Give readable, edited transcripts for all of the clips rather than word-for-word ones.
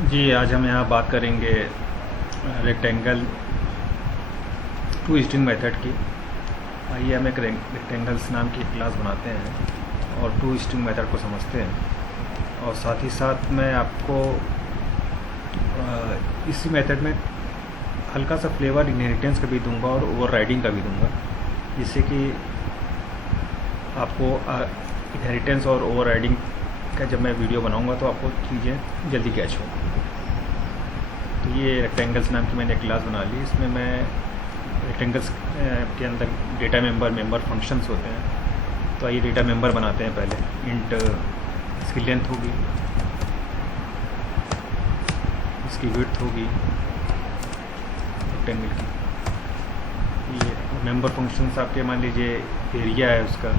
जी, आज हम यहाँ बात करेंगे रेक्टेंगल टू स्ट्रिंग मेथड की। आइए हम एक रेक्टेंगल्स नाम की क्लास बनाते हैं और टू स्ट्रिंग मेथड को समझते हैं, और साथ ही साथ मैं आपको इसी मेथड में हल्का सा फ्लेवर इनहेरिटेंस का भी दूंगा और ओवरराइडिंग का भी दूंगा, जिससे कि आपको इनहेरिटेंस और ओवरराइडिंग का जब मैं वीडियो बनाऊंगा तो आपको चीज़ें जल्दी कैच हो। तो ये रेक्टेंगल्स नाम की मैंने एक क्लास बना ली। इसमें मैं रेक्टेंगल्स के अंदर डेटा मेंबर फंक्शंस होते हैं। तो आइए डेटा मेंबर बनाते हैं। पहले इंट इसकी लेंथ होगी, इसकी विड्थ होगी रेक्टेंगल की। ये मेंबर फंक्शंस आपके मान लीजिए एरिया है उसका,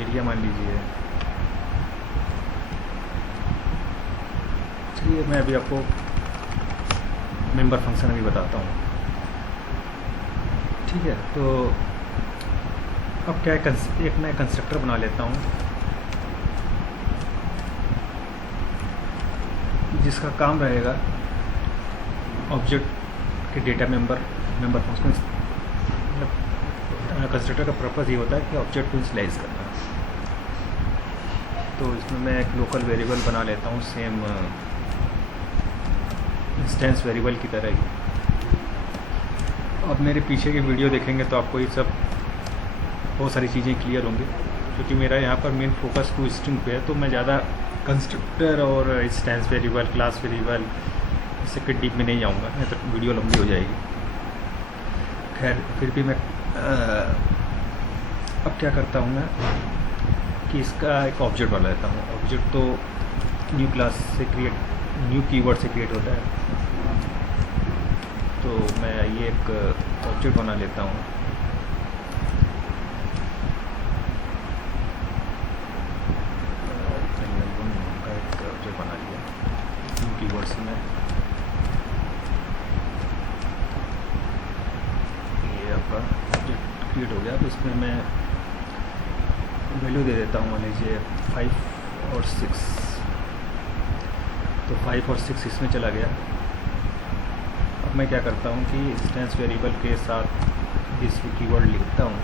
एरिया मान लीजिए। चलिए मैं अभी आपको मेंबर फंक्शन अभी बताता हूँ, ठीक है। तो अब क्या है, एक मैं कंस्ट्रक्टर बना लेता हूँ जिसका काम रहेगा ऑब्जेक्ट के डेटा मेंबर फंक्शन। मतलब कंस्ट्रक्टर का पर्पज़ ये होता है कि ऑब्जेक्ट को इनिशियलाइज करना। तो इसमें मैं एक लोकल वेरिएबल बना लेता हूँ, सेम इंस्टेंस वेरिएबल की तरह ही। अब मेरे पीछे की वीडियो देखेंगे तो आपको ये सब बहुत सारी चीज़ें क्लियर होंगी, क्योंकि मेरा यहाँ पर मेन फोकस टू स्ट्रिंग पे है। तो मैं ज़्यादा कंस्ट्रक्टर और इंस्टेंस वेरिएबल, क्लास वेरिएबल इससे के डीप में नहीं जाऊँगा, नहीं तो वीडियो लंबी हो जाएगी। खैर फिर भी मैं अब क्या करता हूँ मैं कि इसका एक ऑब्जेक्ट बना लेता हूँ। ऑब्जेक्ट तो न्यू क्लास से न्यू कीवर्ड से क्रिएट होता है। तो मैं ये एक ऑब्जेक्ट बना लेता हूँ। एक ऑब्जेक्ट बना लिया न्यू कीवर्ड से। मैं ये आपका ऑब्जेक्ट क्रिएट हो गया। तो इसमें मैं वैल्यू दे देता हूँ, मान लीजिए 5 और 6। तो 5 और 6 इसमें चला गया। अब मैं क्या करता हूँ कि इंस्टेंस वेरिएबल के साथ इस कीवर्ड लिखता हूँ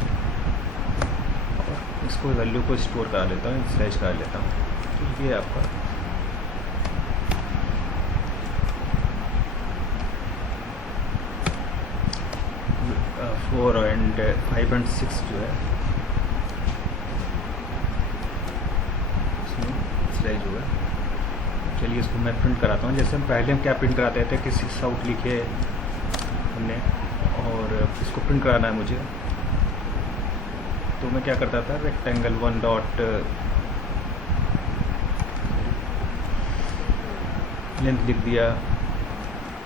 और इसको वैल्यू को स्टोर करा लेता हूँ, इनिशियलाइज करा लेता हूँ। तो ये आपका फोर एंड 5 एंड 6 जो है इसमें इनिशियलाइज हुआ। चलिए इसको मैं प्रिंट कराता हूँ। जैसे हम पहले क्या प्रिंट कराते थे कि 6 आउट लिखे हमने और इसको प्रिंट कराना है मुझे। तो मैं क्या करता था, रेक्टेंगल 1 डॉट लेंथ लिख दिया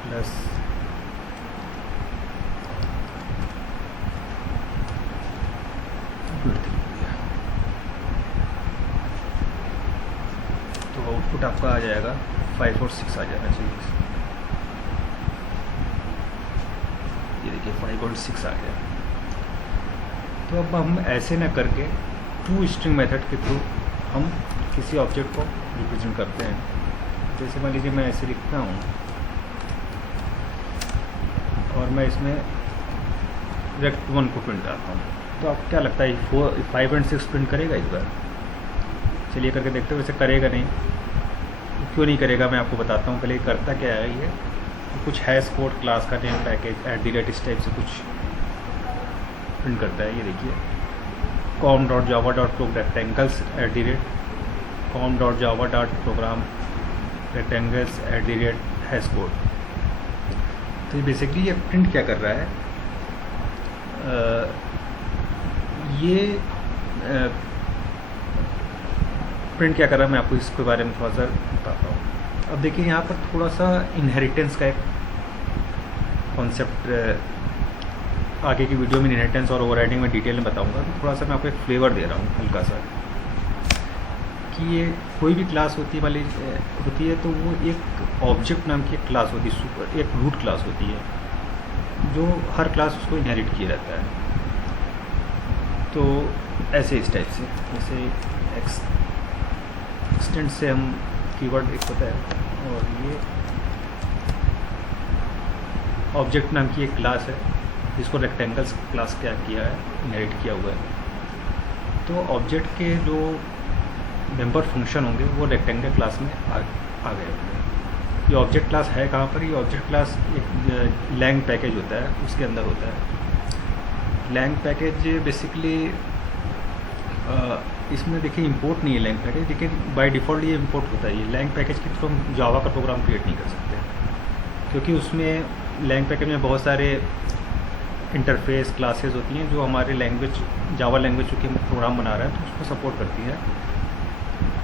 प्लस विड्थ लिख दिया। तो आउटपुट आपका आ जाएगा 5 और 6 आ जाना चाहिए। ये देखिए 5 और 6 आ गया। तो अब हम ऐसे ना करके टू स्ट्रिंग मेथड के थ्रू हम किसी ऑब्जेक्ट को रिप्रेजेंट करते हैं। जैसे मान लीजिए मैं ऐसे लिखता हूँ और मैं इसमें रेक्ट 1 को प्रिंट करता हूँ। तो आपको क्या लगता है 5 एंड 6 प्रिंट करेगा इस बार? चलिए करके देखते हैं। वैसे करेगा नहीं, क्यों नहीं करेगा मैं आपको बताता हूँ। पहले करता क्या है ये, तो कुछ हैश कोड क्लास का नेम पैकेज @ इस टाइप से कुछ प्रिंट करता है। ये देखिए com.java.program rectangles com.java.program rectangles hash code. तो बेसिकली ये प्रिंट क्या कर रहा है, ये प्रिंट क्या कर रहा है मैं आपको इसके बारे में थोड़ा सा बताता हूँ। अब देखिए यहाँ पर थोड़ा सा इनहेरिटेंस का एक कॉन्सेप्ट आगे की वीडियो में इनहेरिटेंस और ओवरराइडिंग में डिटेल में बताऊंगा। तो थोड़ा सा मैं आपको एक फ्लेवर दे रहा हूँ हल्का सा, कि ये कोई भी क्लास होती है तो वो एक ऑब्जेक्ट नाम की एक क्लास होती है, एक रूट क्लास होती है, जो हर क्लास उसको इनहेरिट किया रहता है। तो ऐसे इस टाइप से, जैसे एक्सटेंड से हम कीवर्ड एक होता है, और ये ऑब्जेक्ट नाम की एक क्लास है जिसको रेक्टेंगल्स क्लास क्या किया है, इनहेरिट किया हुआ है। तो ऑब्जेक्ट के जो मेंबर फंक्शन होंगे वो रेक्टेंगल क्लास में आ गए होंगे। ये ऑब्जेक्ट क्लास है कहाँ पर? ये ऑब्जेक्ट क्लास एक लैंग पैकेज होता है, उसके अंदर होता है। लैंग पैकेज बेसिकली इसमें देखिए इंपोर्ट नहीं है लैंग पैकेज, लेकिन बाय डिफ़ॉल्ट ये इंपोर्ट होता है। ये लैंग पैकेज के थ्रू हम जावा का प्रोग्राम क्रिएट नहीं कर सकते, क्योंकि उसमें लैंग पैकेज में बहुत सारे इंटरफेस क्लासेस होती हैं जो हमारे लैंग्वेज, जावा लैंग्वेज चूँकि हम प्रोग्राम बना रहे हैं तो उसको सपोर्ट करती है।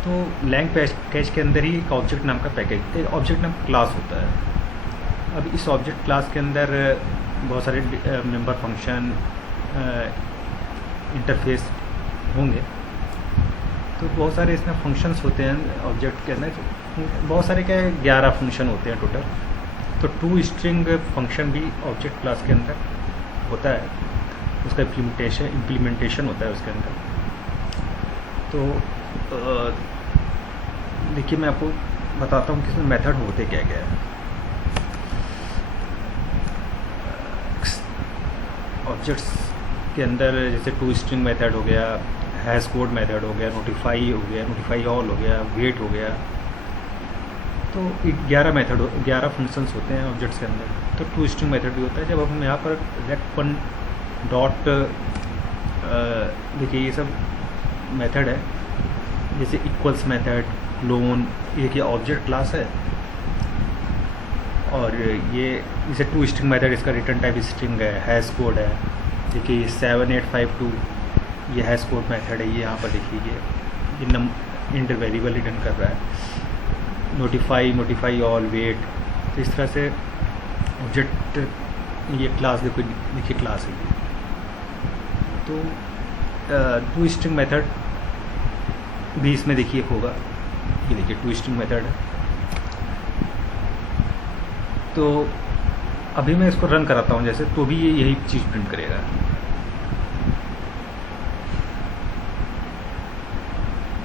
तो लैंग पैकेज के अंदर ही एक ऑब्जेक्ट नाम का पैकेज, एक ऑब्जेक्ट नाम क्लास होता है। अब इस ऑब्जेक्ट क्लास के अंदर बहुत सारे मेंबर फंक्शन, इंटरफेस होंगे। तो बहुत सारे इसमें फंक्शंस होते हैं ऑब्जेक्ट के अंदर, बहुत सारे क्या है 11 फंक्शन होते हैं टोटल। तो टू स्ट्रिंग फंक्शन भी ऑब्जेक्ट क्लास के अंदर होता है, उसका इम्प्लीमेंटेशन होता है उसके अंदर। तो देखिए मैं आपको बताता हूँ कि इसमें मेथड होते क्या क्या है। ऑब्जेक्ट्स के अंदर जैसे टू स्ट्रिंग मेथड हो गया, हैश कोड मेथड हो गया, नोटिफाई हो गया, नोटिफाई ऑल हो गया, वेट हो गया। तो 11 फंक्शंस होते हैं ऑब्जेक्ट्स के अंदर। तो टू स्ट्रिंग मेथड भी होता है। जब हम यहाँ पर रेक्ट1 डॉट, देखिए ये सब मेथड है, जैसे इक्वल्स मेथड, क्लोन, ये ऑब्जेक्ट क्लास है। और ये जैसे टू स्ट्रिंग मेथड, इसका रिटर्न टाइप स्ट्रिंग है, हैश कोड है। देखिए 7852 ये हैश कोड मेथड है, ये यहाँ पर देखिए ये इंटर वेरिएबल रिटर्न कर रहा है। Notify all, wait. तो इस तरह से ऑब्जेक्ट, ये क्लास देखिए क्लास है ये। तो टू स्ट्रिंग मेथड भी इसमें देखिए होगा, ये देखिए टू स्ट्रिंग मेथड है। तो अभी मैं इसको रन कराता हूँ जैसे, तो भी ये यही चीज़ प्रिंट करेगा।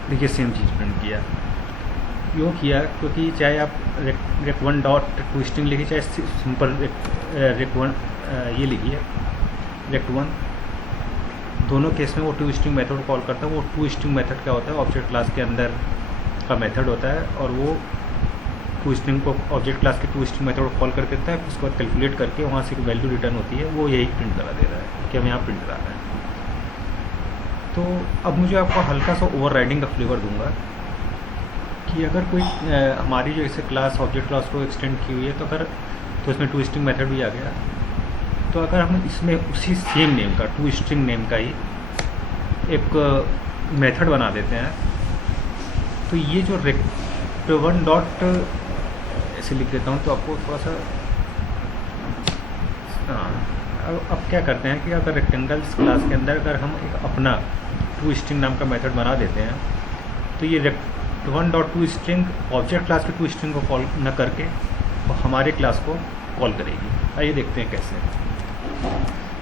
देखिए सेम चीज़ प्रिंट किया। क्यों किया? क्योंकि चाहे आप रेक1 डॉट टू स्ट्रिंग लिखिए, चाहे सिंपल रेक1 ये लिखिए रेक1, दोनों केस में वो टू स्ट्रिंग मेथड कॉल करता है। वो टू स्ट्रिंग मेथड क्या होता है? ऑब्जेक्ट क्लास के अंदर का मेथड होता है, और वो टू स्ट्रिंग को ऑब्जेक्ट क्लास के टू स्ट्रिंग मेथड को कॉल कर देता है। उसके बाद कैलकुलेट करके वहाँ से वैल्यू रिटर्न होती है, वो यही प्रिंट करा दे रहा है कि हम यहाँ प्रिंट करा रहे हैं। तो अब मुझे आपको हल्का सा ओवरराइडिंग का फ्लेवर दूंगा कि अगर कोई हमारी जो इसे क्लास, ऑब्जेक्ट क्लास को एक्सटेंड की हुई है, तो अगर तो इसमें टू स्ट्रिंग मेथड भी आ गया। तो अगर हम इसमें उसी सेम नेम का, टू स्ट्रिंग नेम का ही एक मेथड बना देते हैं, तो ये जो रेक्ट1 डॉट ऐसे लिख देता हूँ, तो आपको थोड़ा सा अब क्या करते हैं कि अगर रेक्टेंगल्स क्लास के अंदर अगर हम एक अपना टू स्ट्रिंग नाम का मेथड बना देते हैं, तो ये रेक्ट1 dot to string object class के टू स्ट्रिंग को कॉल न करके वो हमारे क्लास को कॉल करेगी। आइए देखते हैं कैसे।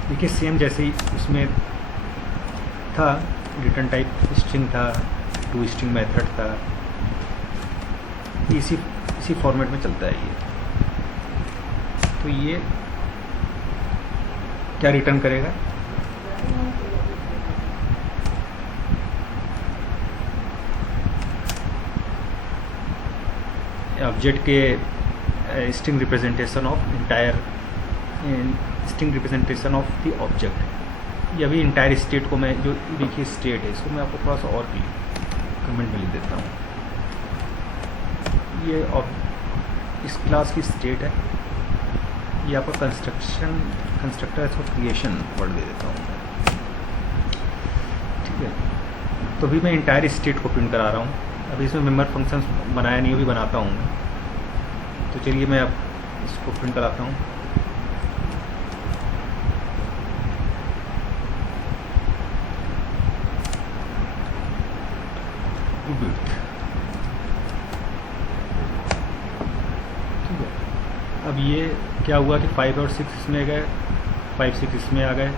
देखिए सेम जैसे ही उसमें था, रिटर्न टाइप स्ट्रिंग था, टू स्ट्रिंग मेथड था, इसी फॉर्मेट में चलता है ये। तो ये क्या रिटर्न करेगा? ऑब्जेक्ट के string representation of string representation of the object. ये अभी इंटायर स्टेट को मैं, जो देखिए स्टेट है, इसको मैं आपको थोड़ा सा और कमेंट में लिख देता हूँ। ये इस क्लास की स्टेट है, ये आपका कंस्ट्रक्टर है, इसको क्रिएशन वर्ड दे देता हूँ, ठीक है। तो अभी मैं इंटायर स्टेट को प्रिंट करा रहा हूँ। अभी इसमें मेंबर फंक्शंस बनाया नहीं, अभी बनाता हूँ मैं। तो चलिए मैं अब इसको प्रिंट कराता हूँ। ठीक है। अब ये क्या हुआ कि 5 और 6 इसमें गए, 5 6 इसमें आ गए,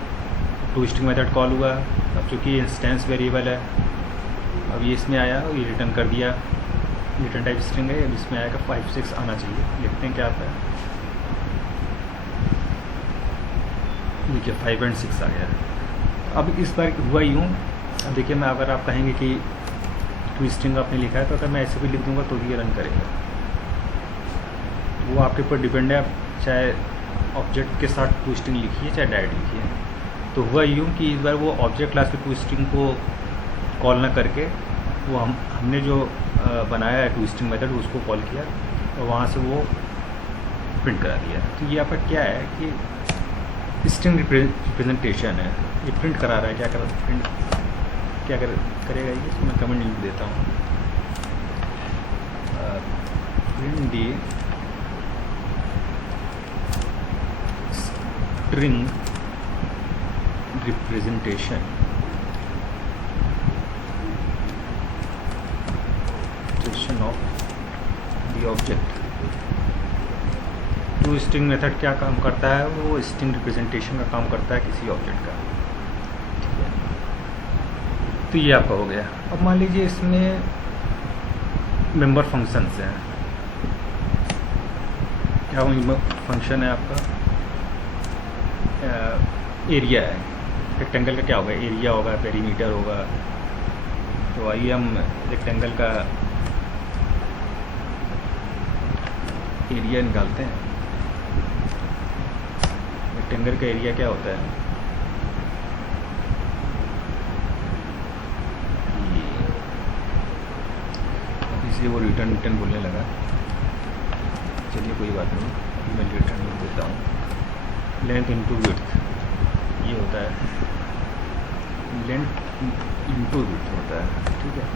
टू स्ट्रिंग मेथड कॉल हुआ। अब चूँकि इंस्टेंस वेरिएबल है, अब ये इसमें आया और ये रिटर्न कर दिया, रिटर्न टाइप स्ट्रिंग है। अब इसमें आएगा 5 6 आना चाहिए, लिखते हैं क्या आता है। देखिए 5 और 6 आ गया। अब इस बार हुआ यूँ, अब देखिए मैं अगर आप कहेंगे कि टू स्ट्रिंग आपने लिखा है तो अगर मैं ऐसे भी लिख दूंगा तो भी ये रन करेगा। वो आपके ऊपर डिपेंड है, आप चाहे ऑब्जेक्ट के साथ टू स्ट्रिंग लिखिए चाहे डायरेक्ट लिखिए। तो हुआ यूँ कि इस बार वो ऑब्जेक्ट क्लास के टू स्ट्रिंग को कॉल ना करके वो हमने जो बनाया है टू स्ट्रिंग मेथड उसको कॉल किया और वहाँ से वो प्रिंट करा दिया। तो ये आपका क्या है कि स्ट्रिंग रिप्रेजेंटेशन है, ये प्रिंट करा रहा है। क्या करेगा ये, इसको मैं कमेंट लिख देता हूँ, print the string representation of the object. To string method क्या काम करता है, वो स्ट्रिंग रिप्रेजेंटेशन का काम करता है किसी ऑब्जेक्ट का। ठीक है, तो ये आपका हो गया। अब मान लीजिए इसमें मेंबर फंक्शंस हैं। क्या वो फंक्शन है आपका, एरिया है, रेक्टेंगल का क्या होगा, एरिया होगा, पेरीमीटर होगा। तो आइए हम रेक्टेंगल का एरिया निकालते हैं। रेक्टेंगल का एरिया क्या होता है, इसलिए वो रिटर्न बोलने लगा। चलिए कोई बात नहीं, अभी मैं रिटर्न लिख देता हूँ। लेंथ इंटू विड्थ ये होता है, लेंथ इंटू विड्थ होता है। ठीक है,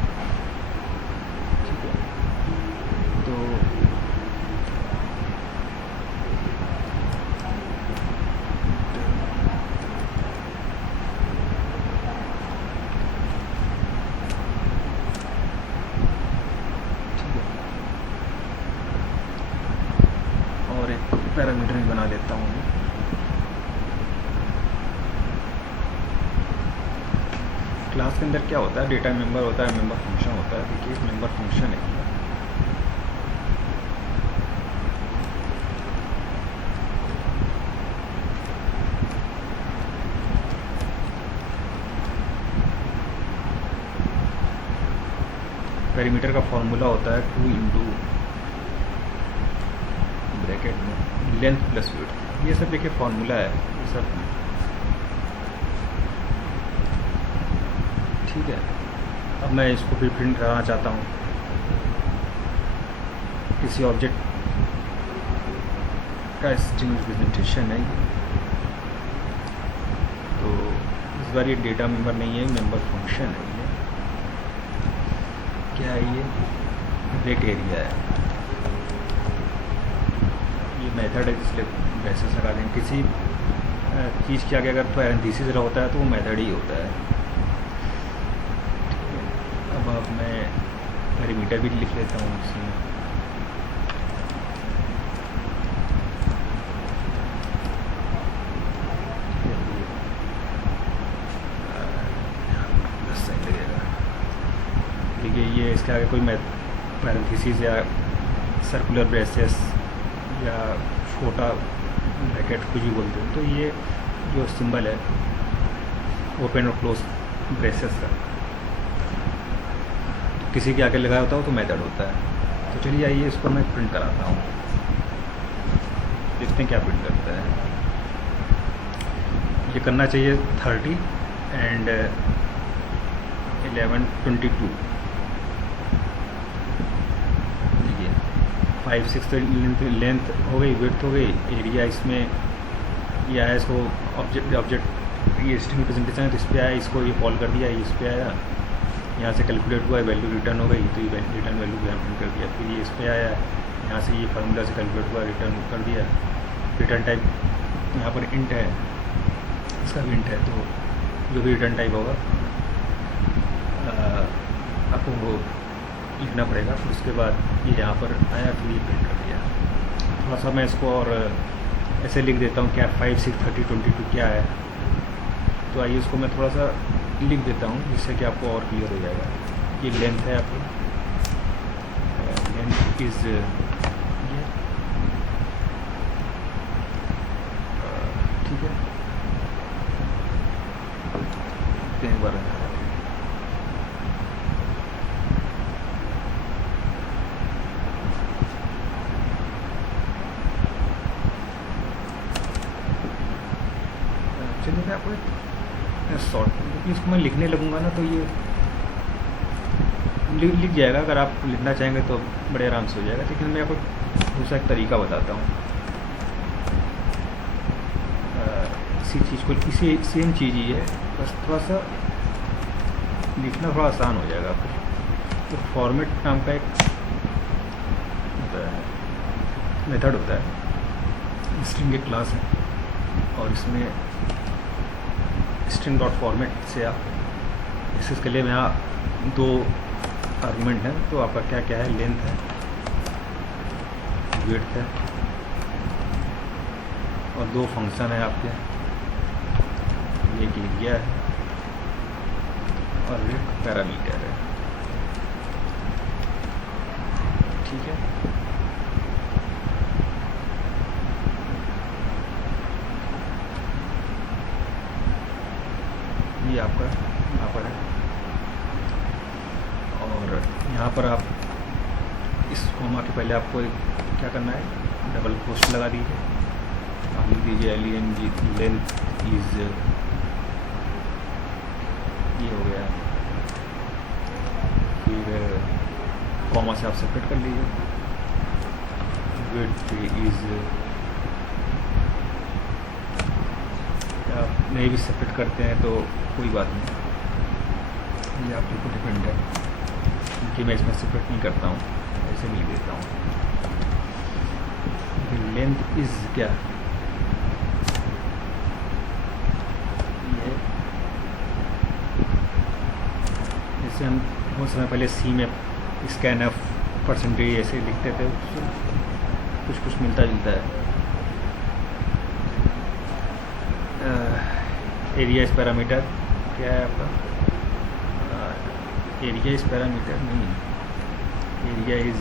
ठीक है। तो पैरामीटर भी बना लेता हूँ। क्लास के अंदर क्या होता है, डेटा मेंबर होता है, मेंबर फंक्शन होता है। देखिए एक मेंबर फंक्शन है, पेरीमीटर का फॉर्मूला होता है 2 इंटू ब्रैकेट में लेंथ प्लस विड्थ। ये सब देखिए फॉर्मूला है ये सब। ठीक है, अब मैं इसको भी प्रिंट कराना चाहता हूँ किसी ऑब्जेक्ट का स्ट्रिंग रिप्रेजेंटेशन है ये। तो इस बार ये डेटा मेंबर नहीं है, मेंबर फंक्शन है ये। क्या है ये, रेक्ट एरिया है, मेथड है, इसलिए वैसे लगा दें। किसी चीज़ के आगे अगर पैरेंथेसिस रहा होता है तो वो मेथड ही होता है। अब मैं पेरीमीटर भी लिख लेता हूँ इसमें। देखिए ये इसके आगे कोई पैरेंथेसिस या सर्कुलर ब्रेसेस या छोटा ब्रैकेट कुछ भी बोलते हैं। तो ये जो सिंबल है ओपन और क्लोज ब्रेसेस का, किसी के आगे लगाया होता हो तो मेथड होता है। तो चलिए आइए इसको मैं प्रिंट कराता हूँ, देखते हैं क्या प्रिंट करता है। ये करना चाहिए 30 एंड 1122। 5 6 लेंथ हो गई, विड्थ हो गई, एरिया इसमें ये आया, इसको ऑब्जेक्ट ये स्ट्रिंग रिप्रेजेंटेशन है तो इस पर आया, इसको ये कॉल कर दिया, ये इस पर आया, यहाँ से कैलकुलेट हुआ, वैल्यू रिटर्न हो गई, तो ये रिटर्न वैल्यू प्रिंट कर दिया। फिर ये इस पर आया, यहाँ से ये फार्मूला से कैलकुलेट हुआ, रिटर्न कर दिया। रिटर्न टाइप यहाँ पर इंट है, इसका भी इंट है, तो जो भी रिटर्न टाइप होगा आपको वो लिखना पड़ेगा। फिर उसके बाद ये यहाँ पर आया, फिर ये प्रिंट कर दिया। थोड़ा सा मैं इसको और ऐसे लिख देता हूँ क्या 5 6 30 22 क्या है। तो आइए इसको मैं थोड़ा सा लिख देता हूँ जिससे कि आपको और क्लियर हो जाएगा। ये लेंथ है आपकी, लेंथ इज़ ये, ठीक है। एक बार चलिए मैं आपको शॉर्ट इसको मैं लिखने लगूंगा ना तो ये लिख जाएगा। अगर आप लिखना चाहेंगे तो बड़े आराम से हो जाएगा, लेकिन मैं आपको दूसरा एक तरीका बताता हूँ। इसी चीज़ को इसी सेम चीज़ ही है, बस थोड़ा सा लिखना थोड़ा आसान हो जाएगा आपको। तो फॉर्मेट नाम का एक मेथड होता है, स्ट्रिंग एक क्लास है और इसमें स्ट्रिंग डॉट फॉर्मेट से आप इसके लिए यहाँ दो आर्गुमेंट हैं। तो आपका क्या क्या है, लेंथ है, विड्थ है और दो फंक्शन है आपके, एक एरिया है और एक पैरामीटर है, ठीक है। ये आपका यहाँ पर है और यहाँ पर आप इस कॉमा के पहले आपको क्या करना है, डबल पोस्ट लगा दीजिए। आप लिख दीजिए LENG लेंथ इज, ये हो गया। फिर कॉमा से आप सेपरेट कर लीजिए, विड्थ इज, आप नहीं भी सेपरेट करते हैं तो कोई बात नहीं, ये आपके ऊपर डिपेंड है, क्योंकि मैं इसमें सेपरेट नहीं करता हूँ, ऐसे नहीं देता हूँ। लेंथ इज क्या, ये जैसे हम बहुत समय पहले सी में स्कैनफ परसेंटेज ऐसे लिखते थे, कुछ कुछ मिलता जुलता है। एरिया इस पैरामीटर क्या है आपका, एरिया इस पैरामीटर नहीं, एरिया इज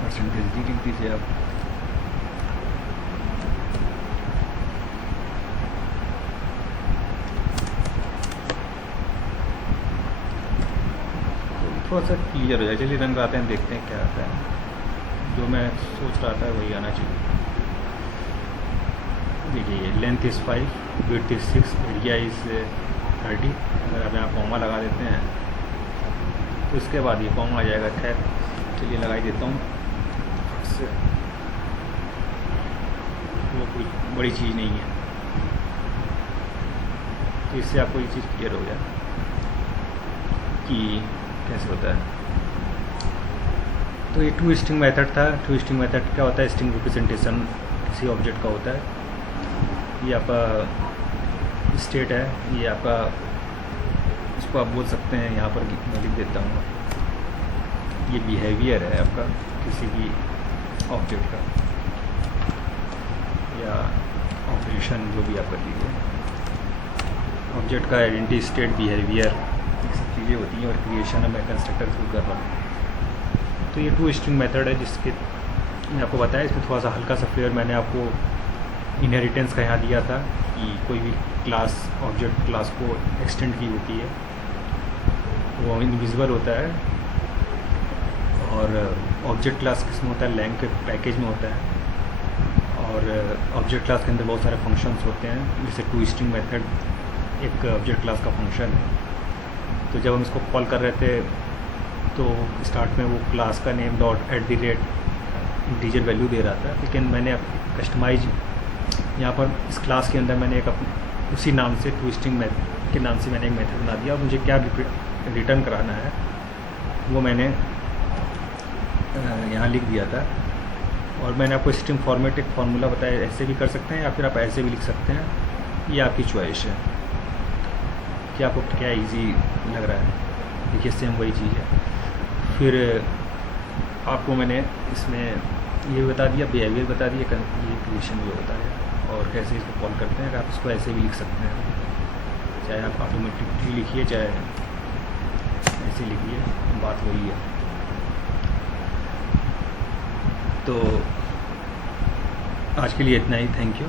परसेंटेज डी लिख दीजिए आप। थोड़ा सा क्लियर हो जाए, चलिए रंग आते हैं, देखते हैं क्या आता है। जो मैं सोच रहा था वही आना चाहिए। देखिए length is 5, width is 6, area is 30। अगर आप यहाँ कॉमा लगा देते हैं तो इसके बाद ये कॉमा आ जाएगा। खैर चलिए लगा ही देता हूँ, इससे वो कोई बड़ी चीज़ नहीं है। तो इससे आपको ये चीज़ क्लियर हो गया कि कैसे होता है। तो ये टू स्ट्रिंग मेथड था। टू स्ट्रिंग मेथड क्या होता है, स्ट्रिंग रिप्रेजेंटेशन किसी ऑब्जेक्ट का होता है। ये आपका स्टेट है, ये आपका, इसको आप बोल सकते हैं, यहाँ पर मैं लिख देता हूँ, ये बिहेवियर है आपका किसी भी ऑब्जेक्ट का, या ऑपरेशन जो भी आप कर लीजिए। ऑब्जेक्ट का आइडेंटिटी, स्टेट, बिहेवियर, ये सब चीज़ें होती हैं। और क्रिएशन मैं कंस्ट्रक्टर थ्रू कर रहा हूँ। तो ये टू स्ट्रिंग मेथड है, जिसके मैं आपको बताया। इसमें थोड़ा सा हल्का सा फ्लेवर मैंने आपको इनहेरिटेंस का यहाँ दिया था कि कोई भी क्लास ऑब्जेक्ट क्लास को एक्सटेंड की होती है, वो इनविजिबल होता है। और ऑब्जेक्ट क्लास किसमें होता है, लैंग के पैकेज में होता है। और ऑब्जेक्ट क्लास के अंदर बहुत सारे फंक्शंस होते हैं, जैसे टू स्ट्रिंग मेथड एक ऑब्जेक्ट क्लास का फंक्शन है। तो जब हम इसको कॉल कर रहे थे तो स्टार्ट में वो क्लास का नेम .@ इंटीजर वैल्यू दे रहा था, लेकिन मैंने कस्टमाइज यहाँ पर इस क्लास के अंदर मैंने एक उसी नाम से टू स्ट्रिंग के नाम से मैंने एक मेथड बना दिया। और मुझे क्या रिटर्न कराना है वो मैंने यहाँ लिख दिया था। और मैंने आपको स्ट्रिंग फॉर्मेट एक फार्मूला बताया, ऐसे भी कर सकते हैं या फिर आप ऐसे भी लिख सकते हैं, ये आपकी चॉइस है कि आपको क्या इजी लग रहा है। देखिए सेम वही चीज़ है। फिर आपको मैंने इसमें ये बता दिया, बिहेवियर बता दिया, ये क्रिएशन भी होता है और कैसे इसको कॉल करते हैं। आप इसको ऐसे भी लिख सकते हैं। चाहे आप ऑटोमेटिकली लिखिए चाहे ऐसे लिखिए, बात वही है। तो आज के लिए इतना ही, थैंक यू।